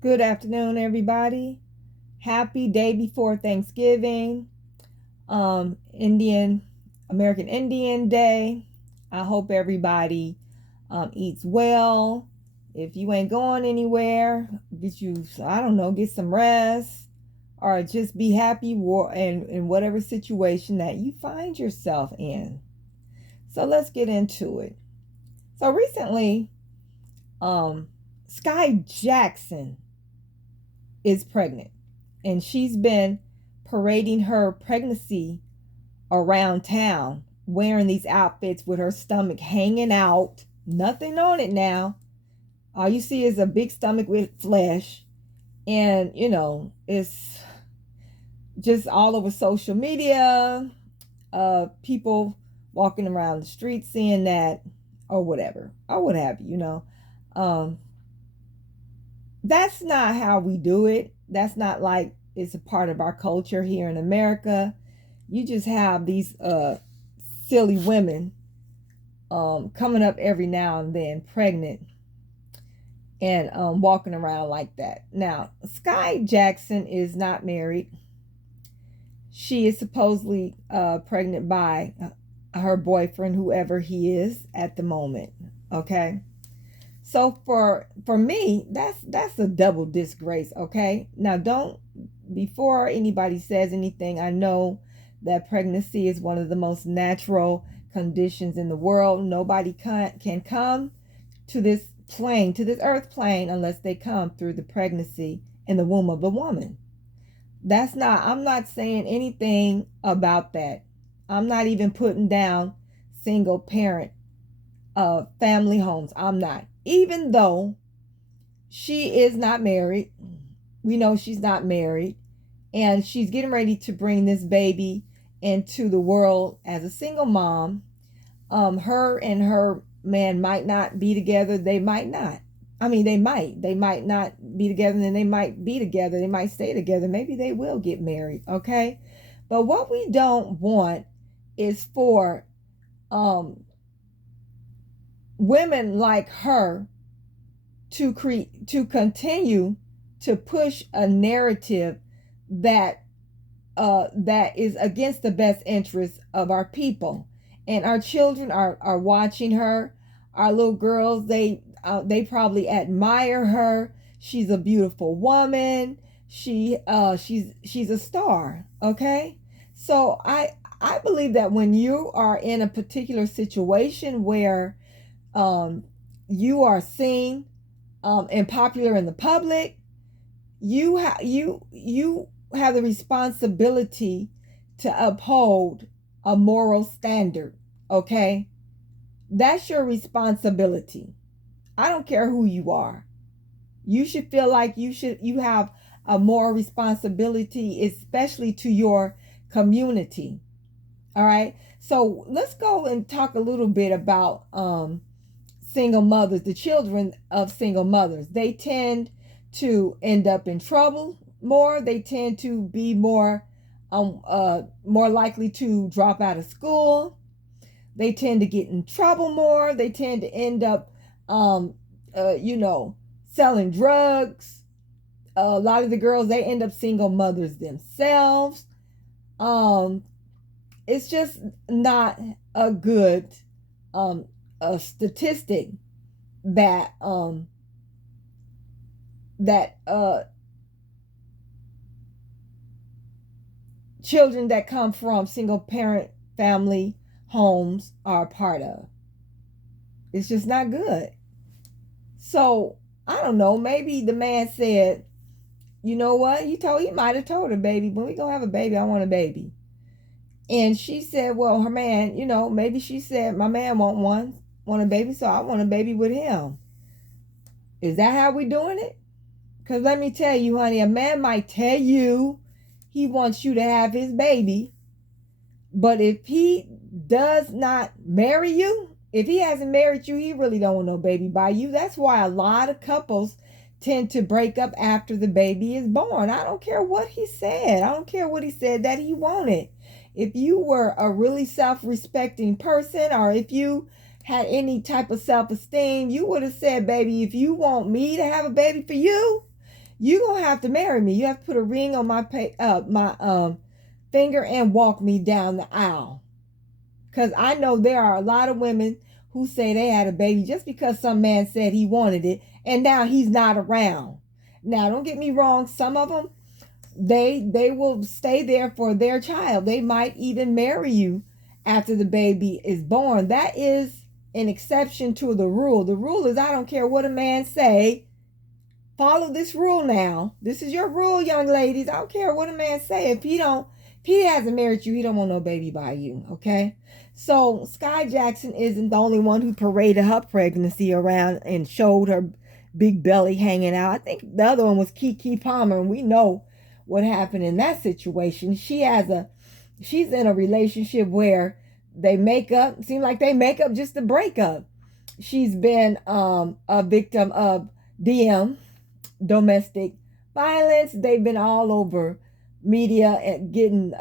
Good afternoon, everybody. Happy day before Thanksgiving, American Indian Day. I hope everybody eats well. If you ain't going anywhere, I don't know, get some rest or just be happy in whatever situation that you find yourself in. So let's get into it. So recently, Sky Jackson is pregnant, and she's been parading her pregnancy around town wearing these outfits with her stomach hanging out, nothing on it now. All you see is a big stomach with flesh, and it's just all over social media. People walking around the street seeing that, or whatever, or what have you. Um, that's not how we do it. That's not like it's a part of our culture here in America. You just have these silly women coming up every now and then pregnant and walking around like that. Now, Sky Jackson is not married. She is supposedly pregnant by her boyfriend, whoever he is at the moment. Okay. So for me, that's a double disgrace, okay? Now don't before anybody says anything, I know that pregnancy is one of the most natural conditions in the world. Nobody can come to this plane, to this earth plane, unless they come through the pregnancy in the womb of a woman. I'm not saying anything about that. I'm not even putting down single parent family homes. I'm not. Even though she is not married, we know she's not married, and she's getting ready to bring this baby into the world as a single mom. Her and her man might not be together. They might not. I mean, they might. They might not be together, and then they might be together. They might stay together. Maybe they will get married. Okay, but what we don't want is for women like her to continue to push a narrative that that is against the best interests of our people. And our children are watching her. Our little girls, they probably admire her. She's a beautiful woman. She's a star. Okay, so I believe that when you are in a particular situation where you are seen and popular in the public, you have the responsibility to uphold a moral standard. Okay, that's your responsibility. I don't care who you are. You should feel like you have a moral responsibility, especially to your community. All right, so let's go and talk a little bit about single mothers, the children of single mothers. They tend to end up in trouble more. They tend to be more likely to drop out of school. They tend to get in trouble more. They tend to end up selling drugs. A lot of the girls, they end up single mothers themselves. It's just not a good a statistic that that children that come from single parent family homes are a part of. It's just not good. So I don't know, maybe the man said, you know what, he might have told her, baby, when we gonna have a baby, I want a baby. And she said, well, her man, maybe she said, my man want a baby, so I want a baby with him. Is that how we doing it? Because let me tell you, honey, a man might tell you he wants you to have his baby, but if he does not marry you, if he hasn't married you, he really don't want no baby by you. That's why a lot of couples tend to break up after the baby is born. I don't care what he said. I don't care what he said that he wanted. If you were a really self-respecting person, or if you had any type of self-esteem, you would have said, baby, if you want me to have a baby for you, You gonna have to marry me. You have to put a ring on my finger and walk me down the aisle. Because I know there are a lot of women who say they had a baby just because some man said he wanted it and now he's not around. Now, don't get me wrong, some of them, they will stay there for their child. They might even marry you after the baby is born. That is an exception to the rule. The rule is, I don't care what a man say. Follow this rule now. This is your rule, young ladies. I don't care what a man say. If he hasn't married you, he don't want no baby by you, okay? So Sky Jackson isn't the only one who paraded her pregnancy around and showed her big belly hanging out. I think the other one was Keke Palmer, and we know what happened in that situation. She's in a relationship where they make up. Seem like they make up just to break up. She's been a victim of domestic violence. They've been all over media and getting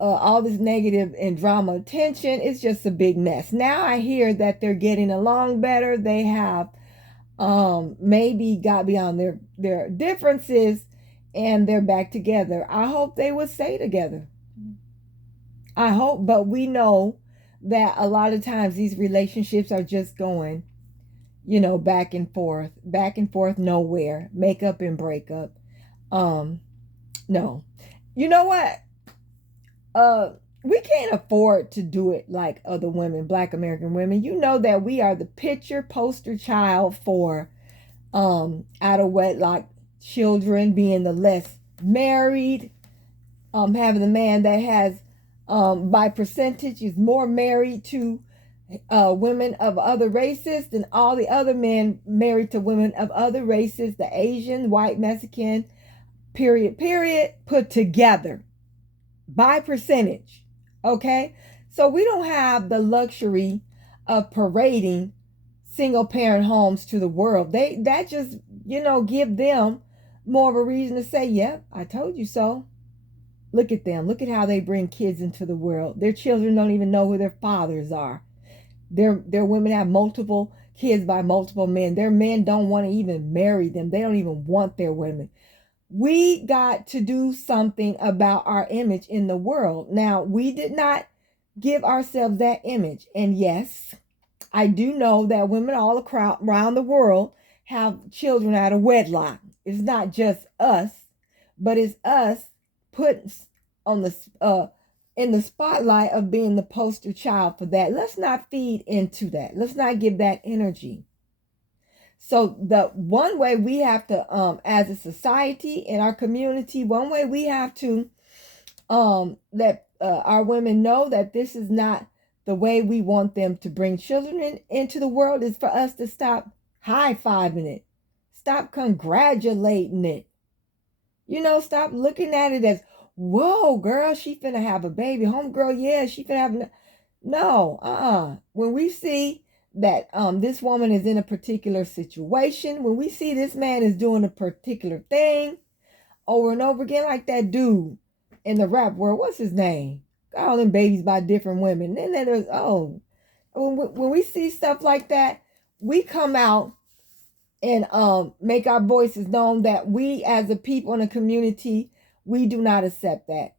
all this negative and drama attention. It's just a big mess. Now I hear that they're getting along better. They have maybe got beyond their differences and they're back together. I hope they would stay together. I hope, but we know that a lot of times these relationships are just going, back and forth, nowhere, make up and break up. No. You know what? We can't afford to do it like other women, Black American women. You know that we are the picture poster child for out of wedlock children, being the less married, having the man that has by percentage is more married to women of other races than all the other men married to women of other races, the Asian, white, Mexican, period, put together by percentage. Okay? So we don't have the luxury of parading single parent homes to the world. That just, give them more of a reason to say, yeah, I told you so. Look at them. Look at how they bring kids into the world. Their children don't even know who their fathers are. Their women have multiple kids by multiple men. Their men don't want to even marry them. They don't even want their women. We got to do something about our image in the world. Now, we did not give ourselves that image. And yes, I do know that women all around the world have children out of wedlock. It's not just us, but it's us put on in the spotlight of being the poster child for that. Let's not feed into that. Let's not give that energy. So the one way we have to, as a society in our community, one way we have to let our women know that this is not the way we want them to bring children into the world is for us to stop high-fiving it. Stop congratulating it. Stop looking at it as, whoa, girl, she finna have a baby. Homegirl, yeah, she finna have no, When we see that this woman is in a particular situation, when we see this man is doing a particular thing over and over again, like that dude in the rap world, what's his name? All them babies by different women. And then there's, when we see stuff like that, we come out and make our voices known that we as a people in a community, we do not accept that.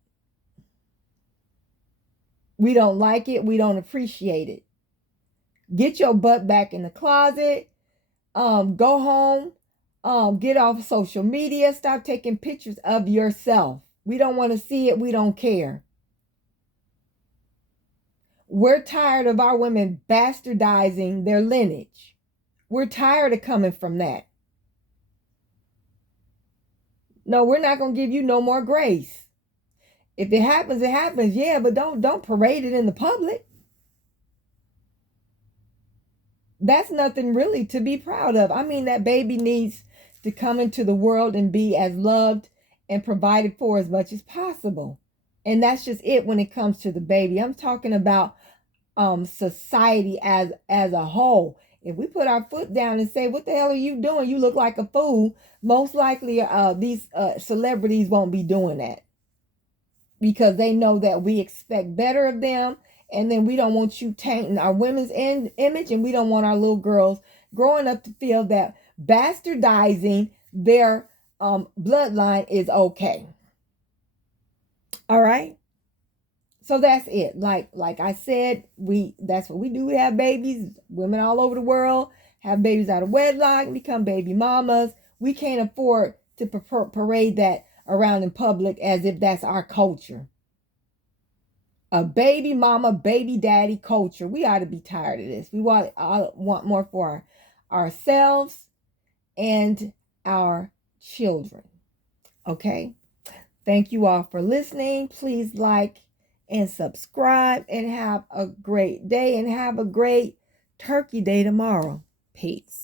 We don't like it. We don't appreciate it. Get your butt back in the closet. Go home. Get off social media. Stop taking pictures of yourself. We don't want to see it. We don't care. We're tired of our women bastardizing their lineage. We're tired of coming from that. No, we're not going to give you no more grace. If it happens, it happens. Yeah, but don't parade it in the public. That's nothing really to be proud of. I mean, that baby needs to come into the world and be as loved and provided for as much as possible. And that's just it when it comes to the baby. I'm talking about society as a whole. If we put our foot down and say, what the hell are you doing? You look like a fool. Most likely these celebrities won't be doing that because they know that we expect better of them. And then we don't want you tainting our women's image, and we don't want our little girls growing up to feel that bastardizing their bloodline is okay. All right. So that's it. Like I said, that's what we do. We have babies. Women all over the world have babies out of wedlock, become baby mamas. We can't afford to parade that around in public as if that's our culture. A baby mama, baby daddy culture. We ought to be tired of this. We want more for ourselves and our children. Okay. Thank you all for listening. Please like and subscribe and have a great day and have a great Turkey Day tomorrow. Peace.